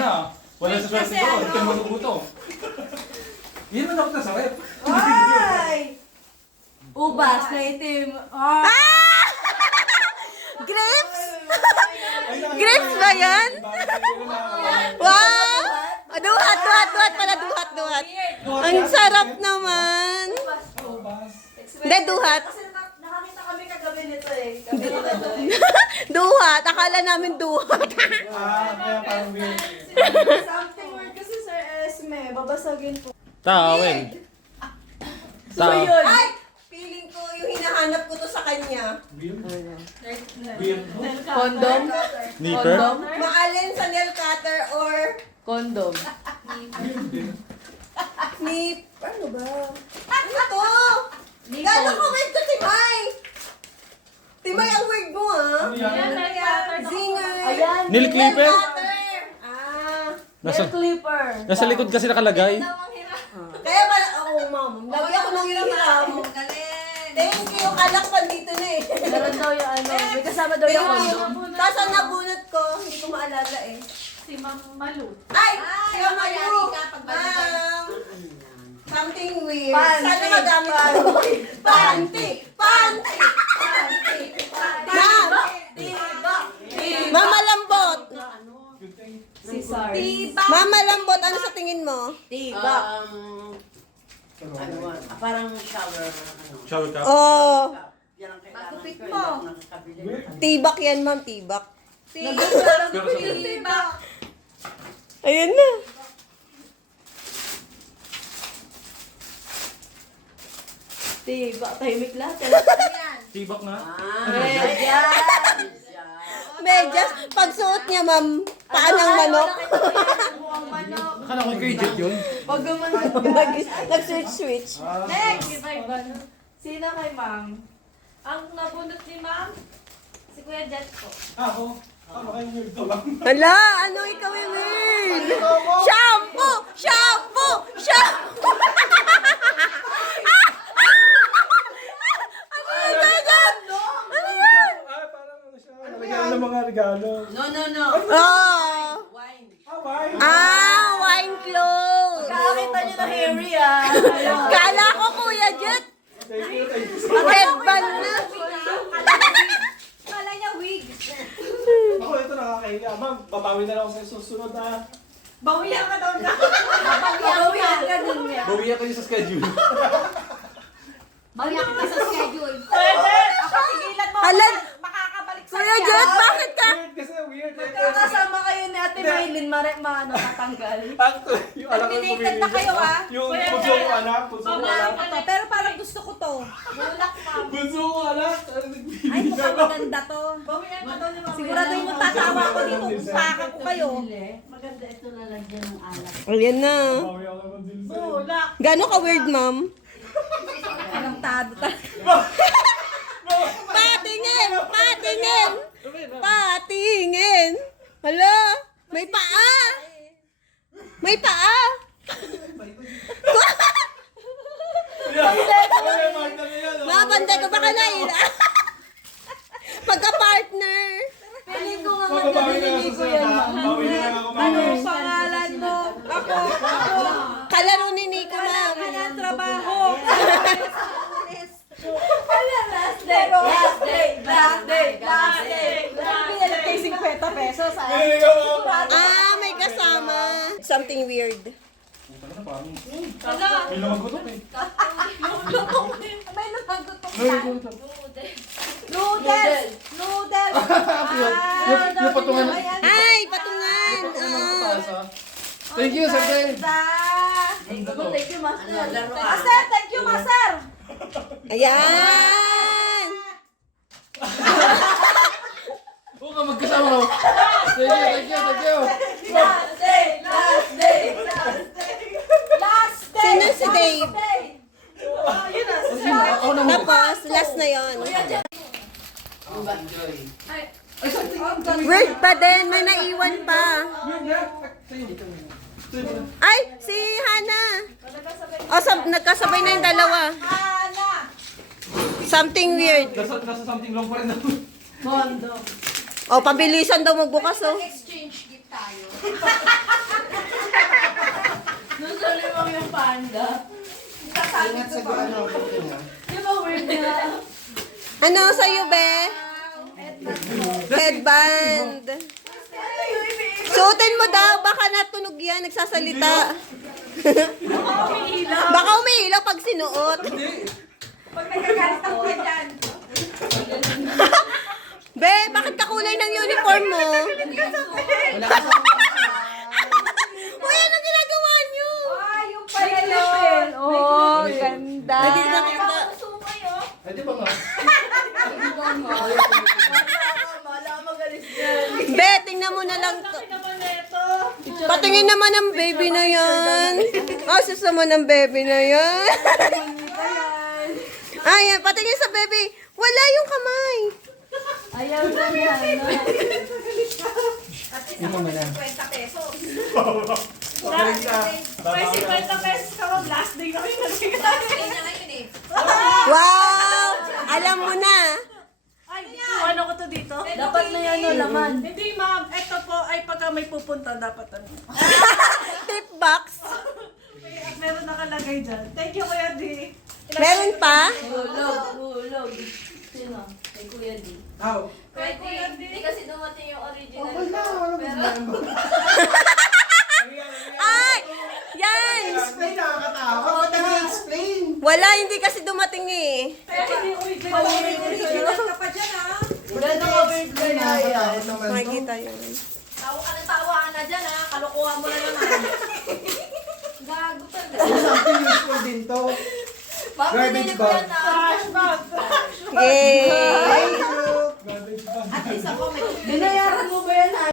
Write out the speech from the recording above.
Wala sa swerte ko. Ito yung manubuto. Yan man ako sa rep. Ay! Ubas na itim. Grapes? Grapes ba yan? Wow! Duhat pala, duhat. Ang sarap naman. Hindi, duhat. Kasi nakakita kami kagabi nito eh. Kagabi nito eh. Duhat. Akala namin duhat. Kaya parang weird. Something word kasi Sir Esme. Babasagin po. Tawin. So yun. Ay! Feeling ko yung hinahanap ko to sa kanya. Weird. Condom? Nipper? Maalin sa nail cutter or Condom. ni... Ano ba? Ano to? Gano'n ko word to, Timay? Timay ang word mo, ah. Ano yan? Zinger. Ayan. Nail clipper? Nail cutter. Ah. Nasa, Nail clipper. nasa likod kasi nakalagay. Kaya pala, ma'am. Lagi ako nang hiram. Thank you. Kalak pa dito na eh. Meron daw yung ano. May kasama daw yung condom. Tapos ang nabunot ko, hindi ko maalala eh. Si Ma'am Malu. Ay! Si Mama Yu! Something weird. Panty. Sana magamit ko. Panty! Panty! Ma'am! Mama Lambot! Si SARS. Mama Lambot, ano sa tingin mo? Tibak. Parang shower, ano. Shower cap. Oh, Yan ang kailangan Kapit ko, mo. hindi ako nakakabili. tibak yan, ma'am. Tibak. Pero sa Tibak. Ayun na. Tibak. Tahimik lahat. tibak na. Ayan. Medyas, pagsuot niya, ma'am, paan ng manok. Akala ko gadget yun. Pag gumanon. Nag-switch-switch. Next! Iba-iba. Sino kay ma'am? Ang nabunot ni Ma'am, si Kuya Jet po. Ako? Ako kayo weird to lang. Hala, ano ikaw yung weird? Shampoo! Shampoo! Shampoo! Ano yung ganyan? Ano yan? Parang ano siya. Nalagyan ng mga regalo. No. Oh! Wine. Wine. Wine clothes! Kakakita niyo na hairy ah. Kala ko, Kuya Jet, Thank you. headband na. Kala niya wig. Ako ito nakakahiya. Ma'am, babawi na lang ako sa susunod na. Bawian ka daw na. Bawian ka dun niya. Bawi ako yung sa schedule. Bawian ka sa schedule. Pigilan mo. Hala, Makakabalik sa Kuya Jet, bakit ka? Weird kasi weird. Kakasama kayo ni Ate Maylin, tatanggal. Actually, yung alam ko Terminated na kayo, ah. Yung bunso ko anak, bunso ko anak. Pero parang gusto ko to. Bulak, Ma'am. Bunso ko anak. Ay, mukhang maganda to. Bawian ka daw ni Ma'am. Siguraduhin mo tatawa ko dito kung paka ko kayo. Maganda ito lalagyan ng alak. Ayan na. Bawi ako ng dilsa. Bulak. Gano'n ka weird, ma'am? Anong tado Patingin! Patingin! Patingin! Hala! May paa! May paa! Mabantay ko baka na Pagka-partner! Piling ko nga magkabilinig ko yan, ma'am. Bawi na lang ako, ma'am. Anong pangalan mo? Ako. Kalaro ni Nico, ma'am. Ang trabaho. Last day. Pinalagay 50 pesos. Piling ako. May kasama. Something weird. Wala. May lumagutok eh. May nabagot ko. Lumagutok. Noodles. Noodles. Yung patungan na. Ay, patungan! Thank you, Sir Dave. Thank you, Master. Master, thank you, Master. Ayan! Oo ka, magkasama ko. Thank you. Last day. Sino si Dave? Yun na. Ako na mo. Tapos, last na yon. Enjoy. Weird pa din, may naiwan pa. Ay, si Hana. Nagkasabay na yung dalawa. Ana. Something weird. Nasa something long pa rin ako. Bondo. Pabilisan daw magbukas, oh. Exchange gift tayo. yung panda. Sasabi ko pa. Di ba weird na? Ano sa'yo, be? Headband. Suotin mo daw, baka natunog yan, nagsasalita. Baka umiilaw pag sinuot. Pag nagagalit ako ka dyan. Be, bakit kakulay ng uniform mo? Wala ka sa Uy, ano ginagawa niyo? Ah, yung pala yun. Oh, ganda. Eh, di ba nga? Mala magalis dyan. Be, tingnan mo na lang to. Laki naman neto. Patingin naman ang baby na yan. Oh, susama ng baby na yan. Ayan, patingin sa baby. Wala yung kamay. Ayaw na yan. At least Yun ako naman may yan. 50 pesos. May 50 pesos ka mag last day na kayo Last day na ngayon eh. Wow! Alam mo na. Ay, ano ko to dito? Dapat na yan no, laman. Hindi ma'am, ito po ay pagka may pupunta dapat ano. Tip box. Meron nakalagay dyan. Thank you Kuya D. Meron pa? Hulog. Sino? Kay Kuya D. Aw. Kuya D. Hindi kasi dumating yung original. Okay na, ano ba? Ay! Yan! Explain, nakakatawa. Ba't nag-explain? Wala, hindi kasi dumating eh. Pero hindi original. Original ka pa dyan ah. Ba't nag-explain? Nakakatakot naman to. Makikita yun. Tawa ka na tawa ka na dyan ah. Kalukuhan mo na naman. Gago talaga. Something useful din to. Garbage bag. Flashback. Yay! Thank you. Garbage bag. At least ako may Binayaran mo ba yan,